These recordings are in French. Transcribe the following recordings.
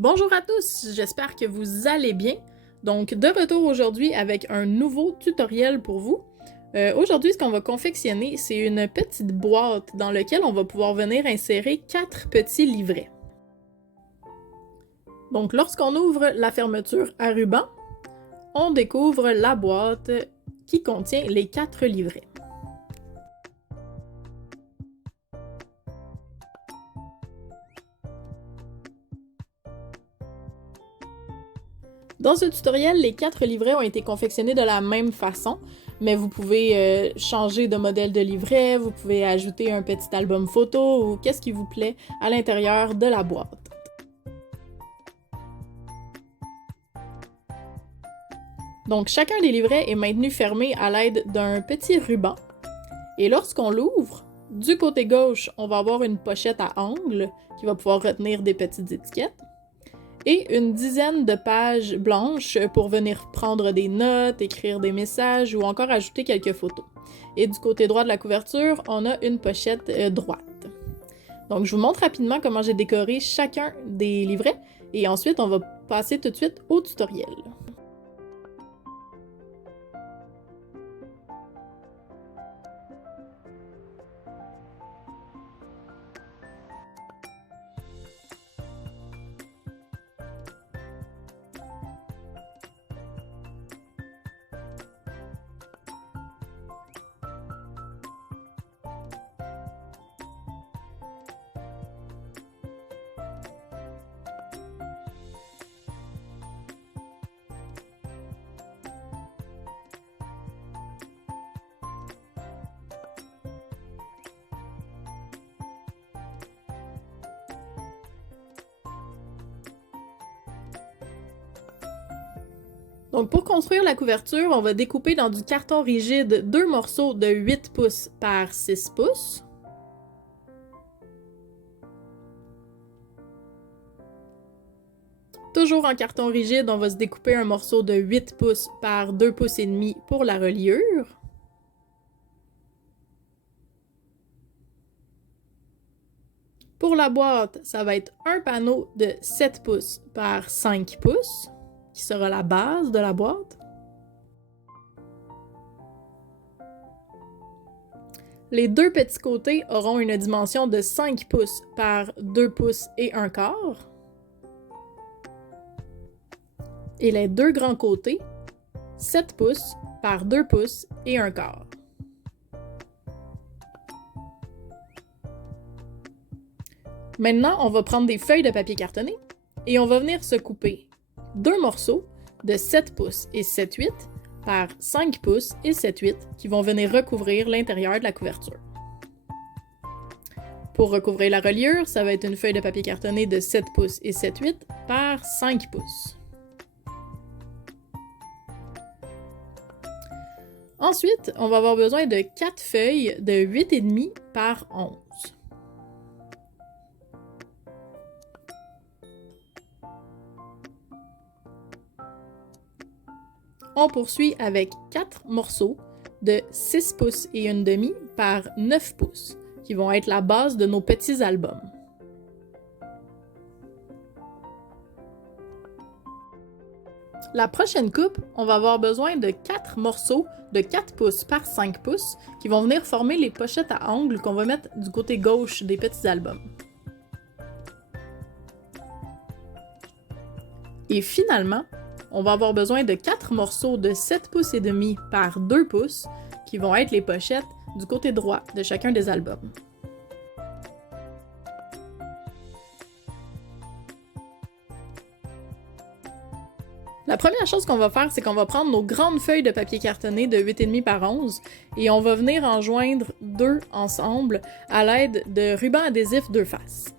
Bonjour à tous, j'espère que vous allez bien. Donc, de retour aujourd'hui avec un nouveau tutoriel pour vous. Aujourd'hui, ce qu'on va confectionner, c'est une petite boîte dans laquelle on va pouvoir venir insérer 4 petits livrets. Donc, lorsqu'on ouvre la fermeture à ruban, on découvre la boîte qui contient les 4 livrets. Dans ce tutoriel, les 4 livrets ont été confectionnés de la même façon, mais vous pouvez changer de modèle de livret, vous pouvez ajouter un petit album photo ou qu'est-ce qui vous plaît à l'intérieur de la boîte. Donc chacun des livrets est maintenu fermé à l'aide d'un petit ruban. Et lorsqu'on l'ouvre, du côté gauche, on va avoir une pochette à angle qui va pouvoir retenir des petites étiquettes. Et une dizaine de pages blanches pour venir prendre des notes, écrire des messages ou encore ajouter quelques photos. Et du côté droit de la couverture, on a une pochette droite. Donc je vous montre rapidement comment j'ai décoré chacun des livrets et ensuite on va passer tout de suite au tutoriel. Donc pour construire la couverture, on va découper dans du carton rigide 2 morceaux de 8 pouces par 6 pouces. Toujours en carton rigide, on va se découper un morceau de 8 pouces par 2 pouces et demi pour la reliure. Pour la boîte, ça va être un panneau de 7 pouces par 5 pouces, qui sera la base de la boîte. Les deux petits côtés auront une dimension de 5 pouces par 2 pouces et un quart. Et les deux grands côtés, 7 pouces par 2 pouces et un quart. Maintenant, on va prendre des feuilles de papier cartonné et on va venir se couper deux morceaux de 7 pouces et 7/8 par 5 pouces et 7/8 qui vont venir recouvrir l'intérieur de la couverture. Pour recouvrir la reliure, ça va être une feuille de papier cartonné de 7 pouces et 7/8 par 5 pouces. Ensuite, on va avoir besoin de 4 feuilles de 8,5 par 11. On poursuit avec 4 morceaux de 6 pouces et une demi par 9 pouces, qui vont être la base de nos petits albums. La prochaine coupe, on va avoir besoin de 4 morceaux de 4 pouces par 5 pouces qui vont venir former les pochettes à ongles qu'on va mettre du côté gauche des petits albums. Et finalement, on va avoir besoin de 4 morceaux de 7 pouces et demi par 2 pouces qui vont être les pochettes du côté droit de chacun des albums. La première chose qu'on va faire, c'est qu'on va prendre nos grandes feuilles de papier cartonné de 8,5 par 11 et on va venir en joindre deux ensemble à l'aide de ruban adhésif deux faces.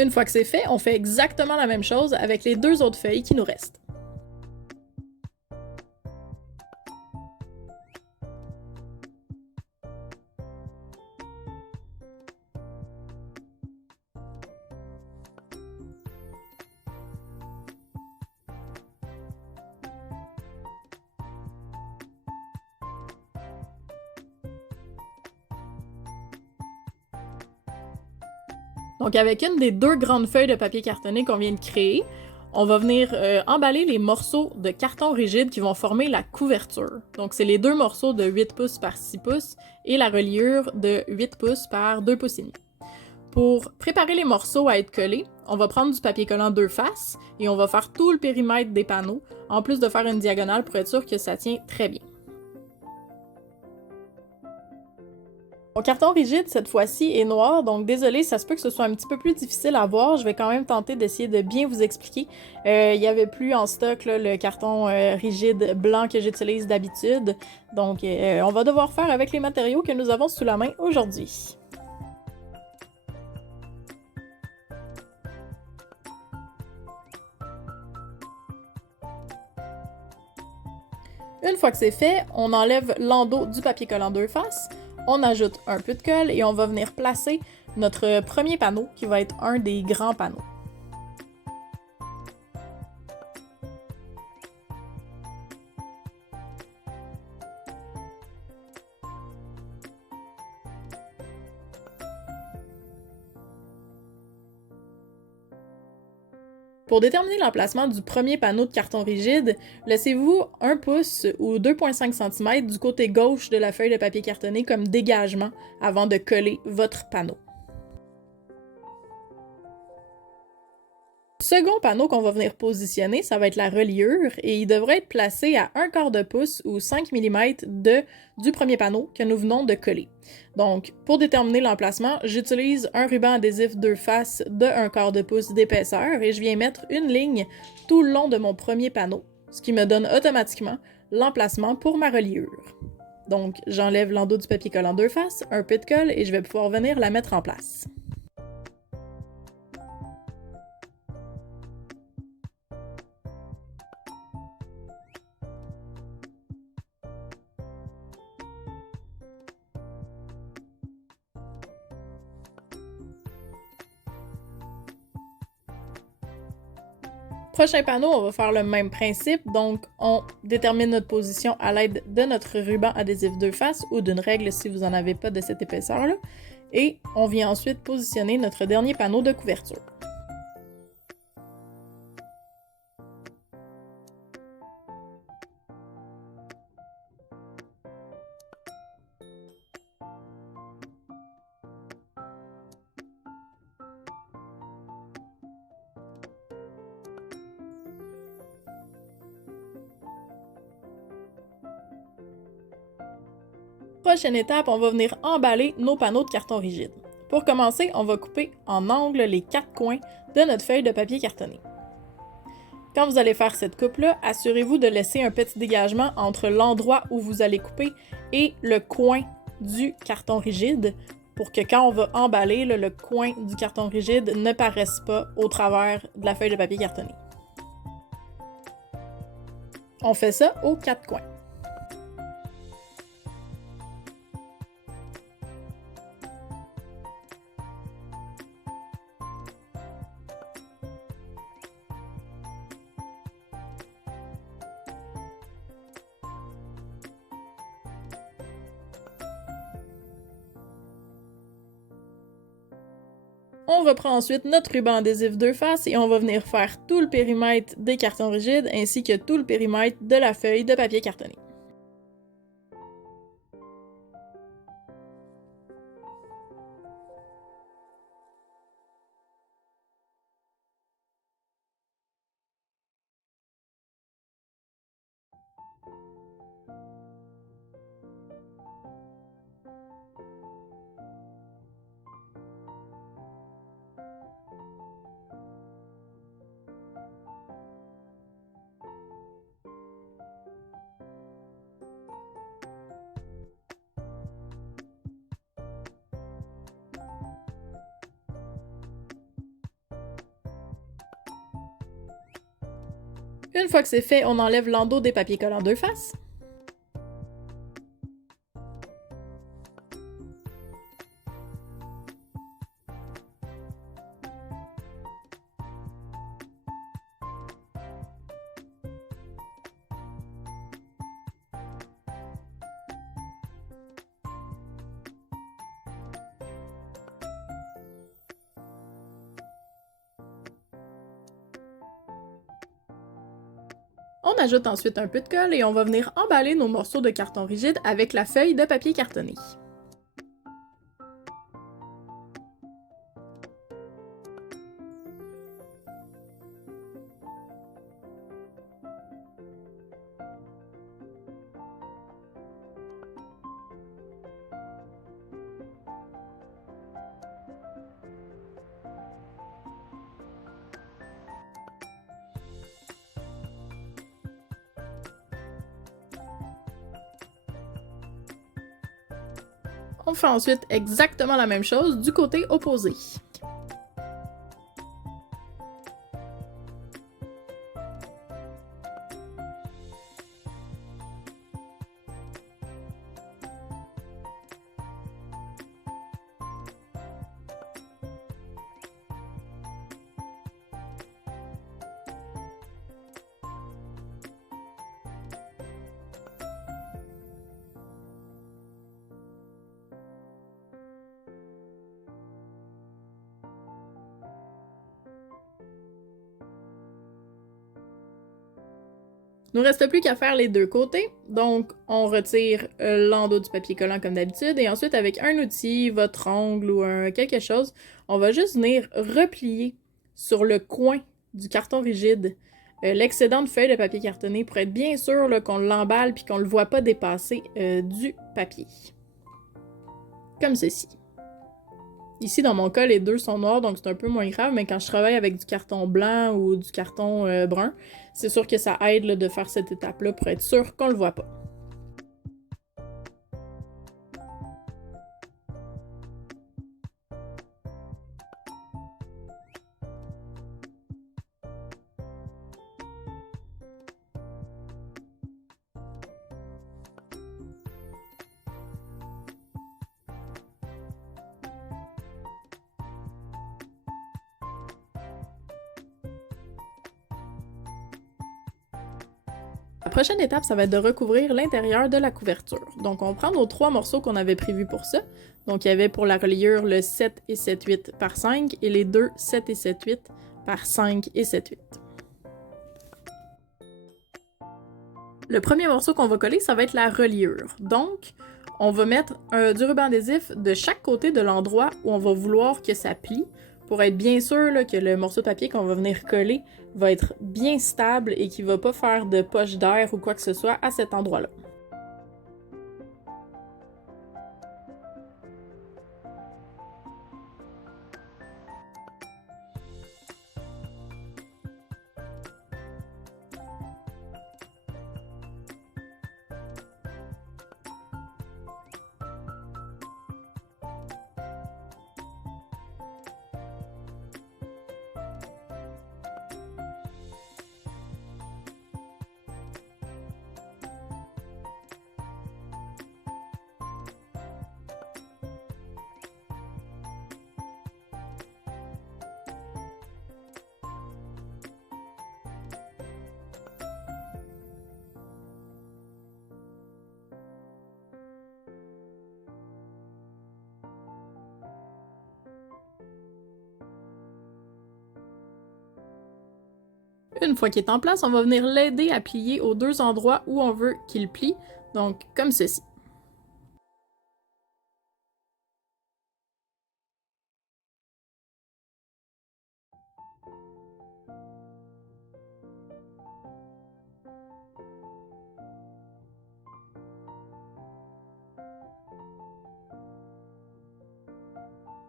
Une fois que c'est fait, on fait exactement la même chose avec les 2 autres feuilles qui nous restent. Donc avec une des 2 grandes feuilles de papier cartonné qu'on vient de créer, on va venir emballer les morceaux de carton rigide qui vont former la couverture. Donc c'est les 2 morceaux de 8 pouces par 6 pouces et la reliure de 8 pouces par 2 pouces et demi. Pour préparer les morceaux à être collés, on va prendre du papier collant 2 faces et on va faire tout le périmètre des panneaux, en plus de faire une diagonale pour être sûr que ça tient très bien. Mon carton rigide, cette fois-ci, est noir, donc désolé, ça se peut que ce soit un petit peu plus difficile à voir. Je vais quand même tenter d'essayer de bien vous expliquer. Il n'y avait plus en stock là, le carton rigide blanc que j'utilise d'habitude, donc on va devoir faire avec les matériaux que nous avons sous la main aujourd'hui. Une fois que c'est fait, on enlève l'endos du papier collant 2 faces, on ajoute un peu de colle et on va venir placer notre premier panneau qui va être un des grands panneaux. Pour déterminer l'emplacement du premier panneau de carton rigide, laissez-vous 1 pouce ou 2,5 cm du côté gauche de la feuille de papier cartonné comme dégagement avant de coller votre panneau. Le second panneau qu'on va venir positionner, ça va être la reliure et il devrait être placé à 1/4 de pouce ou 5 mm du premier panneau que nous venons de coller. Donc, pour déterminer l'emplacement, j'utilise un ruban adhésif 2 faces de 1/4 de pouce d'épaisseur et je viens mettre une ligne tout le long de mon premier panneau, ce qui me donne automatiquement l'emplacement pour ma reliure. Donc, j'enlève l'endos du papier collant 2 faces, un peu de colle et je vais pouvoir venir la mettre en place. Prochain panneau, on va faire le même principe, donc on détermine notre position à l'aide de notre ruban adhésif 2 faces ou d'une règle si vous n'en avez pas de cette épaisseur-là, et on vient ensuite positionner notre dernier panneau de couverture. Prochaine étape, on va venir emballer nos panneaux de carton rigide. Pour commencer, on va couper en angle les 4 coins de notre feuille de papier cartonné. Quand vous allez faire cette coupe-là, assurez-vous de laisser un petit dégagement entre l'endroit où vous allez couper et le coin du carton rigide pour que quand on va emballer, le coin du carton rigide ne paraisse pas au travers de la feuille de papier cartonné. On fait ça aux 4 coins. On reprend ensuite notre ruban adhésif 2 faces et on va venir faire tout le périmètre des cartons rigides ainsi que tout le périmètre de la feuille de papier cartonné. Une fois que c'est fait, on enlève l'endos des papiers collants deux faces. On ajoute ensuite un peu de colle et on va venir emballer nos morceaux de carton rigide avec la feuille de papier cartonné. On fait ensuite exactement la même chose du côté opposé. Il nous reste plus qu'à faire les deux côtés, donc on retire l'endos du papier collant comme d'habitude, et ensuite avec un outil, votre ongle ou quelque chose, on va juste venir replier sur le coin du carton rigide l'excédent de feuilles de papier cartonné pour être bien sûr qu'on l'emballe puis qu'on le voit pas dépasser du papier. Comme ceci. Ici, dans mon cas, les deux sont noirs, donc c'est un peu moins grave, mais quand je travaille avec du carton blanc ou du carton brun, c'est sûr que ça aide là, de faire cette étape-là pour être sûr qu'on le voit pas. La prochaine étape, ça va être de recouvrir l'intérieur de la couverture. Donc, on prend nos trois morceaux qu'on avait prévus pour ça. Donc, il y avait pour la reliure le 7 et 7-8 par 5 et les deux 7 et 7-8 par 5 et 7-8. Le premier morceau qu'on va coller, ça va être la reliure. Donc, on va mettre du ruban adhésif de chaque côté de l'endroit où on va vouloir que ça plie pour être bien sûr là, que le morceau de papier qu'on va venir coller va être bien stable et qu'il ne va pas faire de poche d'air ou quoi que ce soit à cet endroit-là. Une fois qu'il est en place, on va venir l'aider à plier aux deux endroits où on veut qu'il plie, donc comme ceci.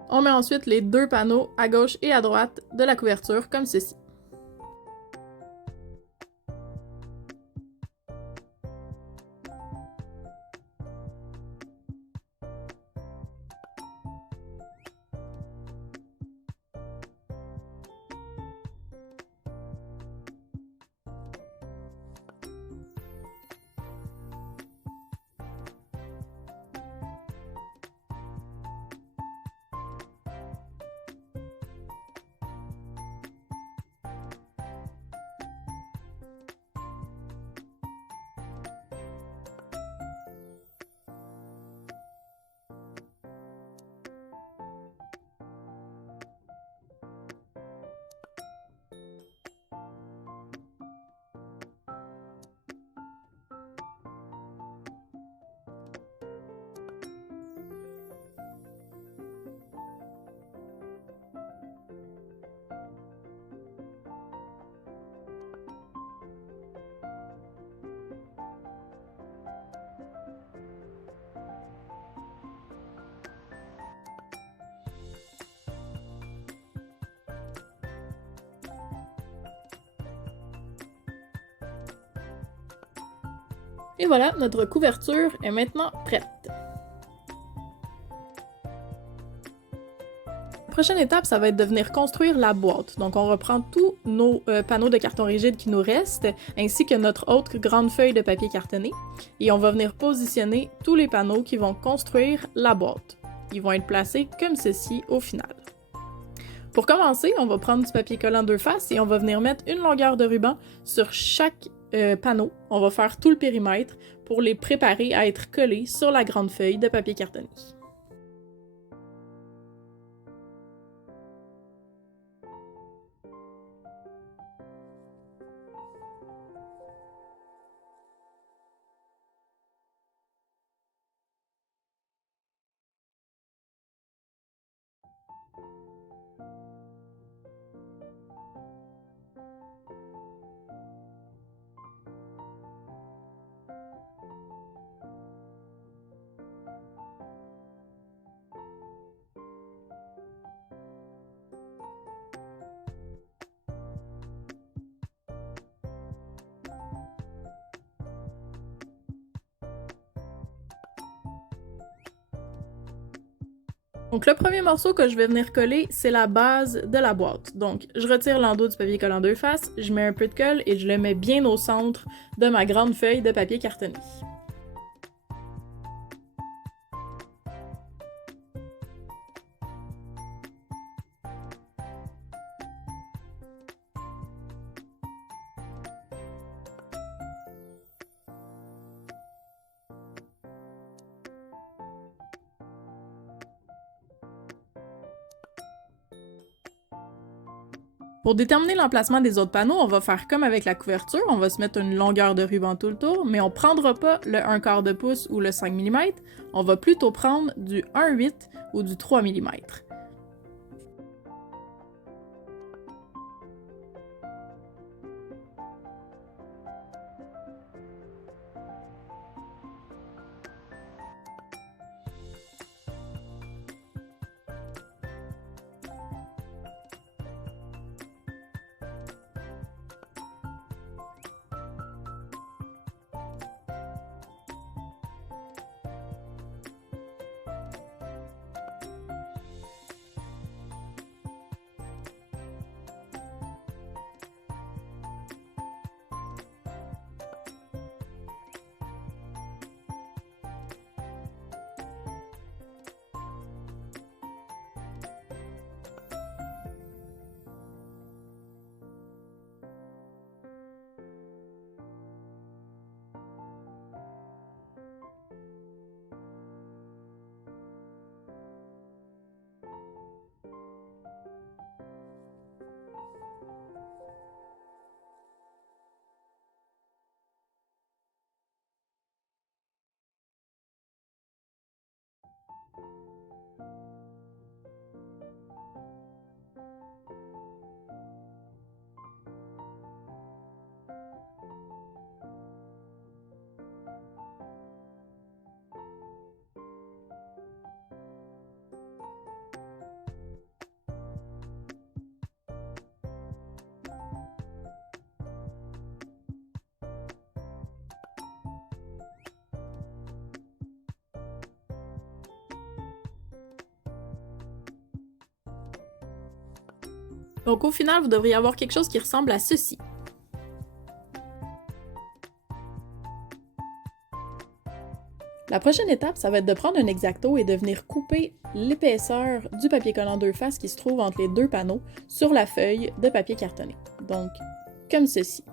On met ensuite les deux panneaux à gauche et à droite de la couverture comme ceci. Et voilà, notre couverture est maintenant prête. La prochaine étape, ça va être de venir construire la boîte. Donc on reprend tous nos panneaux de carton rigide qui nous restent, ainsi que notre autre grande feuille de papier cartonné, et on va venir positionner tous les panneaux qui vont construire la boîte. Ils vont être placés comme ceci au final. Pour commencer, on va prendre du papier collant 2 faces et on va venir mettre une longueur de ruban sur chaque panneau. On va faire tout le périmètre pour les préparer à être collés sur la grande feuille de papier cartonné. Donc le premier morceau que je vais venir coller, c'est la base de la boîte. Donc je retire l'endos du papier collant 2 faces, je mets un peu de colle et je le mets bien au centre de ma grande feuille de papier cartonné. Pour déterminer l'emplacement des autres panneaux, on va faire comme avec la couverture, on va se mettre une longueur de ruban tout le tour, mais on ne prendra pas le 1/4 de pouce ou le 5 mm, on va plutôt prendre du 1/8 ou du 3 mm. Donc au final, vous devriez avoir quelque chose qui ressemble à ceci. La prochaine étape, ça va être de prendre un X-Acto et de venir couper l'épaisseur du papier collant 2 faces qui se trouve entre les deux panneaux sur la feuille de papier cartonné. Donc, comme ceci.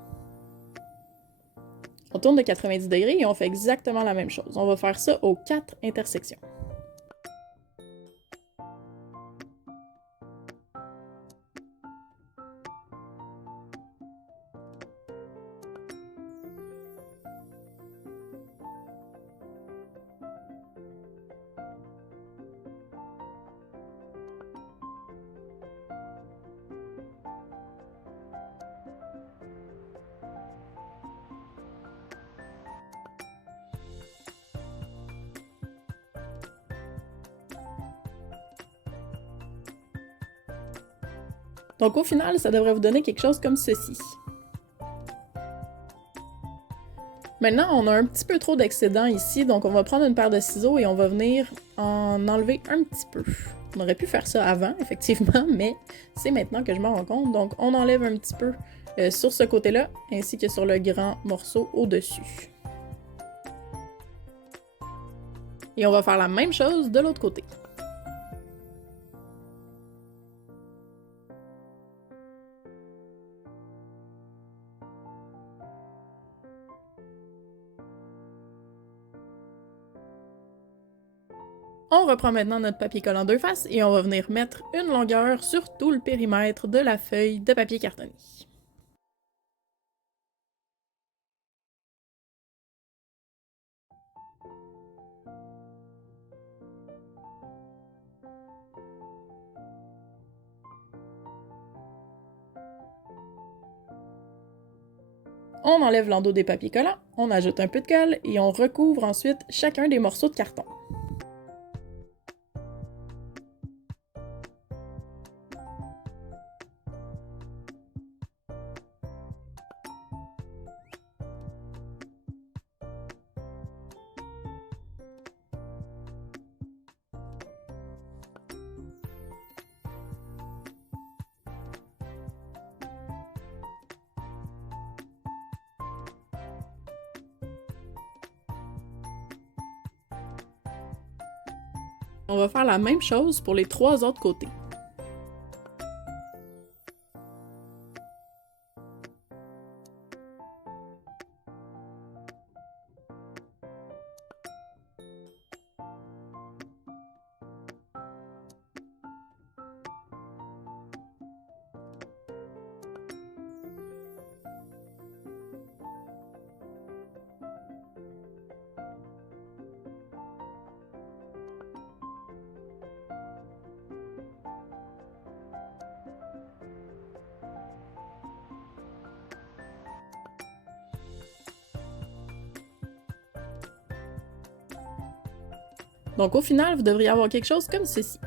On tourne de 90 degrés et on fait exactement la même chose. On va faire ça aux 4 intersections. Donc au final, ça devrait vous donner quelque chose comme ceci. Maintenant, on a un petit peu trop d'excédent ici, donc on va prendre une paire de ciseaux et on va venir en enlever un petit peu. On aurait pu faire ça avant, effectivement, mais c'est maintenant que je m'en rends compte. Donc on enlève un petit peu sur ce côté-là, ainsi que sur le grand morceau au-dessus. Et on va faire la même chose de l'autre côté. On reprend maintenant notre papier collant deux faces et on va venir mettre une longueur sur tout le périmètre de la feuille de papier cartonné. On enlève l'endos des papiers collants, on ajoute un peu de colle et on recouvre ensuite chacun des morceaux de carton. On va faire la même chose pour les trois autres côtés. Donc au final, vous devriez avoir quelque chose comme ceci.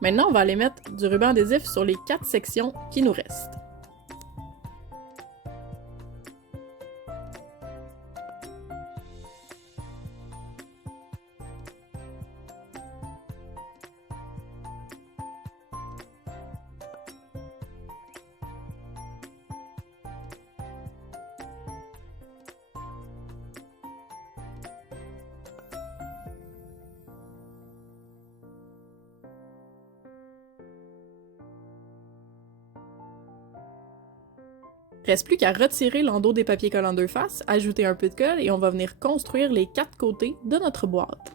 Maintenant, on va aller mettre du ruban adhésif sur les 4 sections qui nous restent. Reste plus qu'à retirer l'endos des papiers collants deux faces, ajouter un peu de colle et on va venir construire les 4 côtés de notre boîte.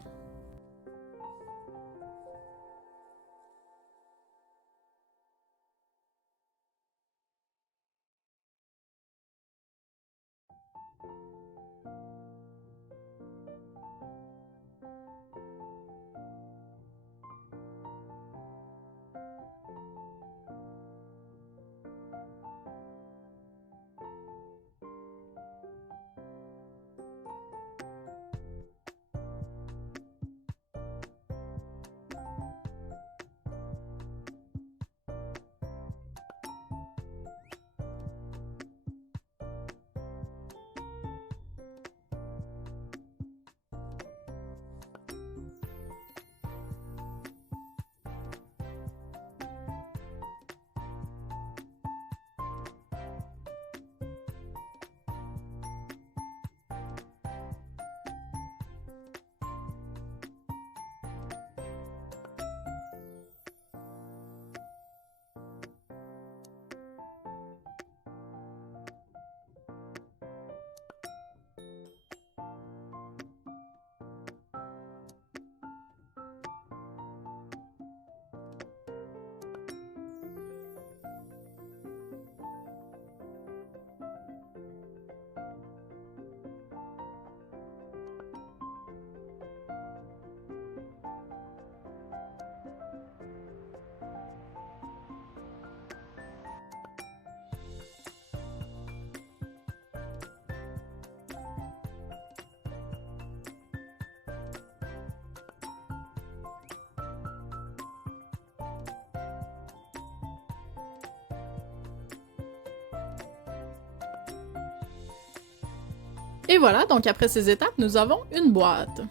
Et voilà, donc après ces étapes, nous avons une boîte.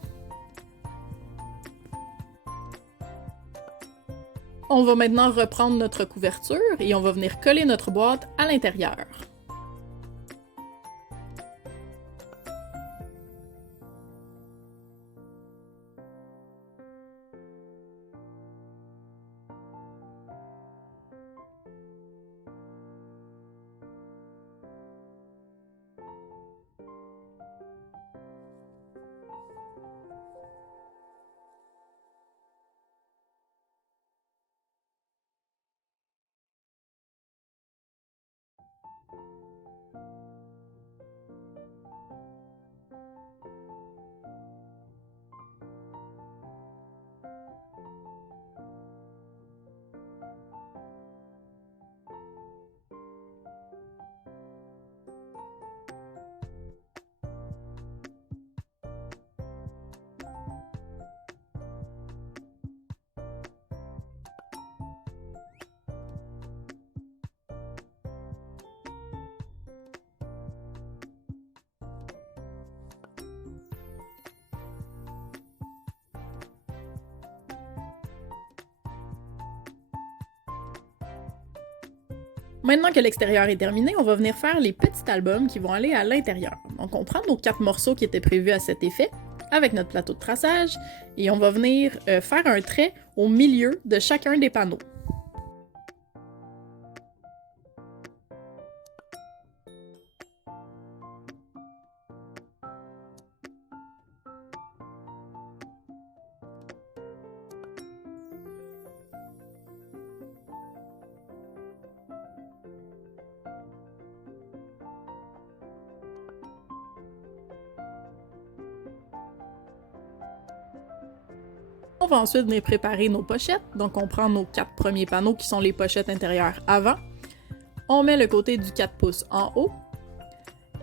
On va maintenant reprendre notre couverture et on va venir coller notre boîte à l'intérieur. Maintenant que l'extérieur est terminé, on va venir faire les petits albums qui vont aller à l'intérieur. Donc on prend nos 4 morceaux qui étaient prévus à cet effet, avec notre plateau de traçage, et on va venir faire un trait au milieu de chacun des panneaux. On va ensuite venir préparer nos pochettes. Donc on prend nos 4 premiers panneaux qui sont les pochettes intérieures avant. On met le côté du 4 pouces en haut.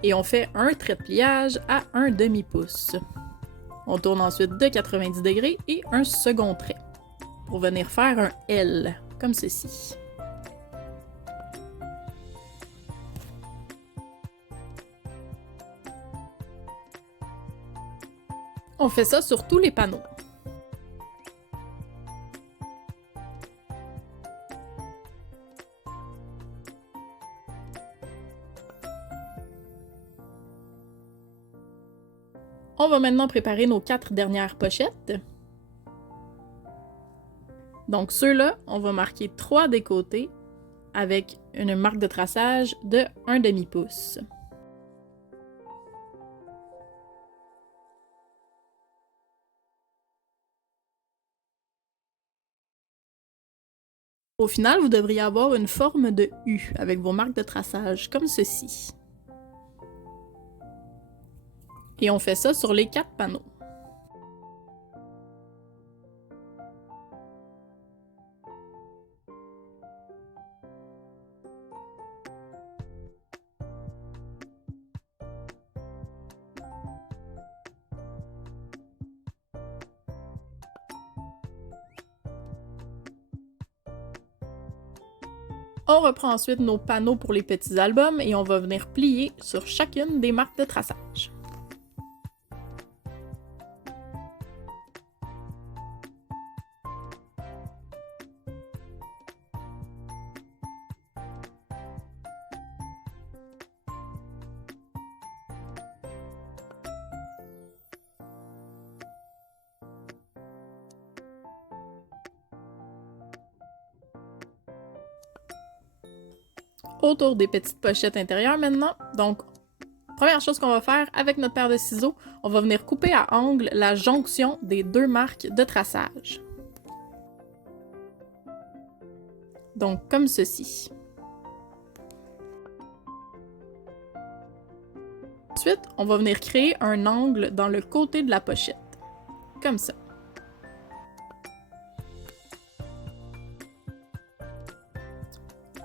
Et on fait un trait de pliage à 1 demi-pouce. On tourne ensuite de 90 degrés et un second trait. Pour venir faire un L, comme ceci. On fait ça sur tous les panneaux. On va maintenant préparer nos 4 dernières pochettes. Donc ceux-là, on va marquer 3 des côtés avec une marque de traçage de 1 demi-pouce. Au final, vous devriez avoir une forme de U avec vos marques de traçage, comme ceci. Et on fait ça sur les 4 panneaux. On reprend ensuite nos panneaux pour les petits albums et on va venir plier sur chacune des marques de traçage. Autour des petites pochettes intérieures maintenant. Donc, première chose qu'on va faire avec notre paire de ciseaux, on va venir couper à angle la jonction des 2 marques de traçage. Donc, comme ceci. Ensuite, on va venir créer un angle dans le côté de la pochette. Comme ça.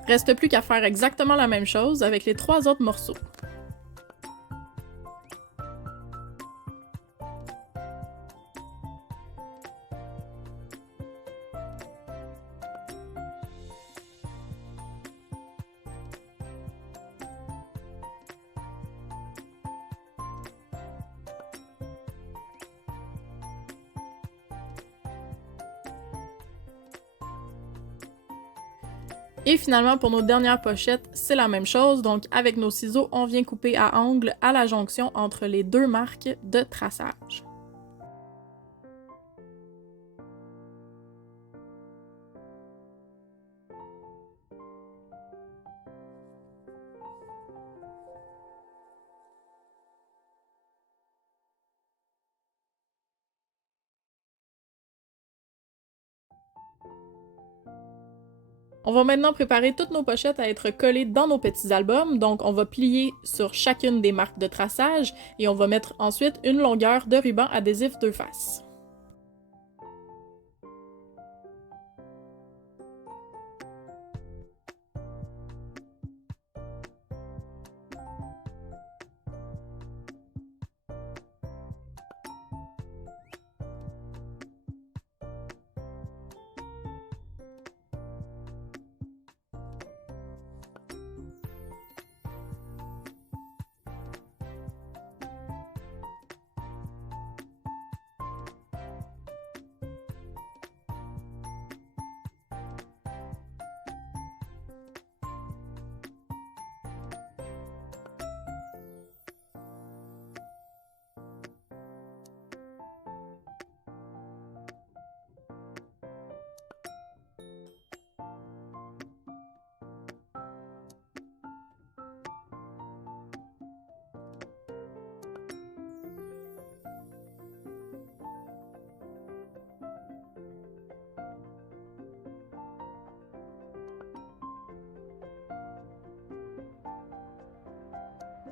Reste plus qu'à faire exactement la même chose avec les 3 autres morceaux. Et finalement, pour nos dernières pochettes, c'est la même chose. Donc, avec nos ciseaux, on vient couper à angle à la jonction entre les deux marques de traçage. On va maintenant préparer toutes nos pochettes à être collées dans nos petits albums. Donc, on va plier sur chacune des marques de traçage et on va mettre ensuite une longueur de ruban adhésif deux faces.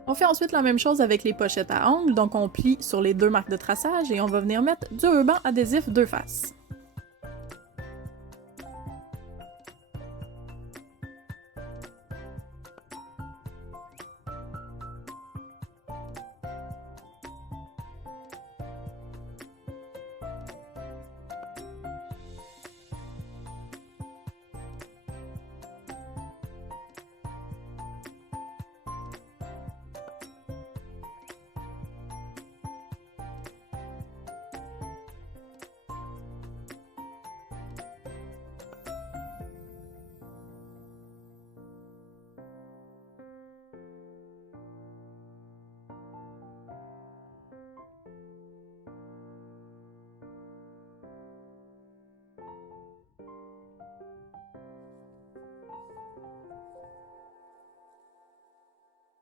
On fait ensuite la même chose avec les pochettes à angles, donc on plie sur les deux marques de traçage et on va venir mettre du ruban adhésif deux faces.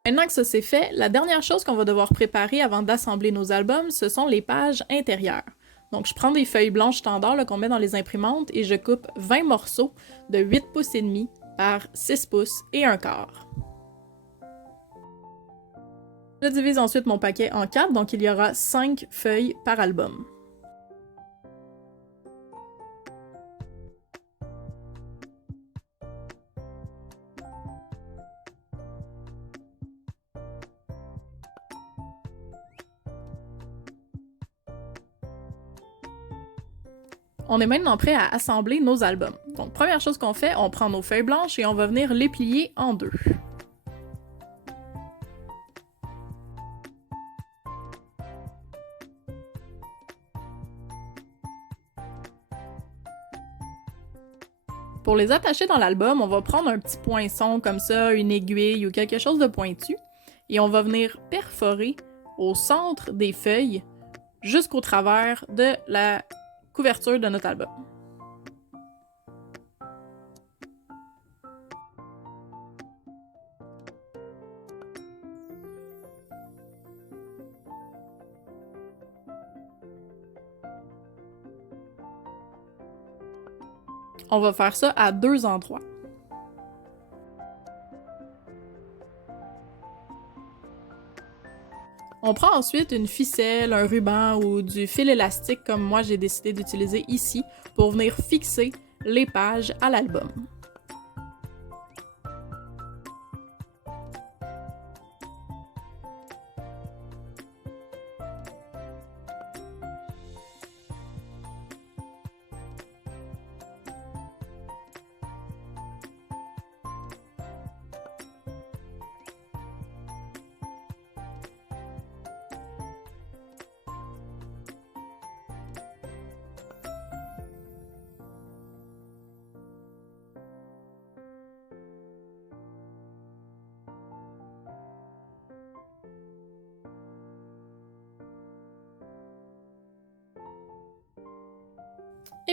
Maintenant que ça c'est fait, la dernière chose qu'on va devoir préparer avant d'assembler nos albums, ce sont les pages intérieures. Donc je prends des feuilles blanches standard qu'on met dans les imprimantes et je coupe 20 morceaux de 8 pouces et demi par 6 pouces et un quart. Je divise ensuite mon paquet en 4, donc il y aura 5 feuilles par album. On est maintenant prêt à assembler nos albums. Donc première chose qu'on fait, on prend nos feuilles blanches et on va venir les plier en deux. Pour les attacher dans l'album, on va prendre un petit poinçon comme ça, une aiguille ou quelque chose de pointu, et on va venir perforer au centre des feuilles jusqu'au travers de la couverture de notre album. On va faire ça à 2 endroits. On prend ensuite une ficelle, un ruban ou du fil élastique comme moi j'ai décidé d'utiliser ici pour venir fixer les pages à l'album.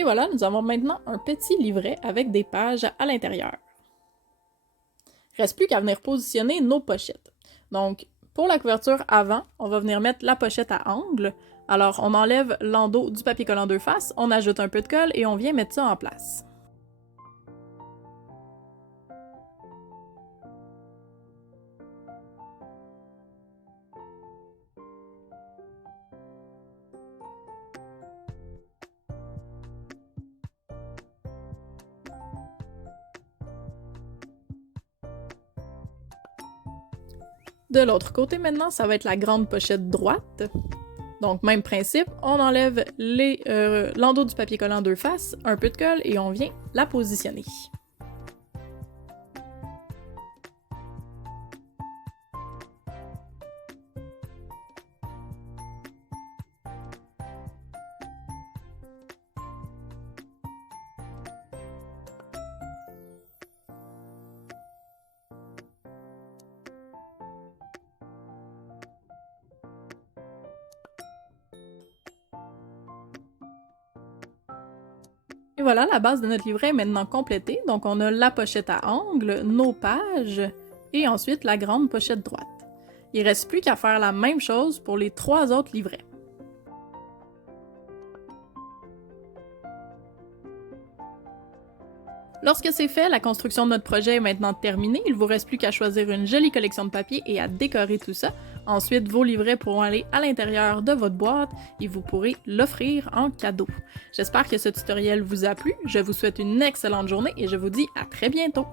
Et voilà, nous avons maintenant un petit livret avec des pages à l'intérieur. Reste plus qu'à venir positionner nos pochettes. Donc, pour la couverture avant, on va venir mettre la pochette à angle. Alors, on enlève l'endos du papier collant 2 faces, on ajoute un peu de colle et on vient mettre ça en place. De l'autre côté maintenant, ça va être la grande pochette droite. Donc, même principe, on enlève l'endos du papier collant 2 faces, un peu de colle et on vient la positionner. Et voilà, la base de notre livret est maintenant complétée. Donc, on a la pochette à angle, nos pages, et ensuite la grande pochette droite. Il ne reste plus qu'à faire la même chose pour les 3 autres livrets. Lorsque c'est fait, la construction de notre projet est maintenant terminée. Il ne vous reste plus qu'à choisir une jolie collection de papier et à décorer tout ça. Ensuite, vos livrets pourront aller à l'intérieur de votre boîte et vous pourrez l'offrir en cadeau. J'espère que ce tutoriel vous a plu. Je vous souhaite une excellente journée et je vous dis à très bientôt!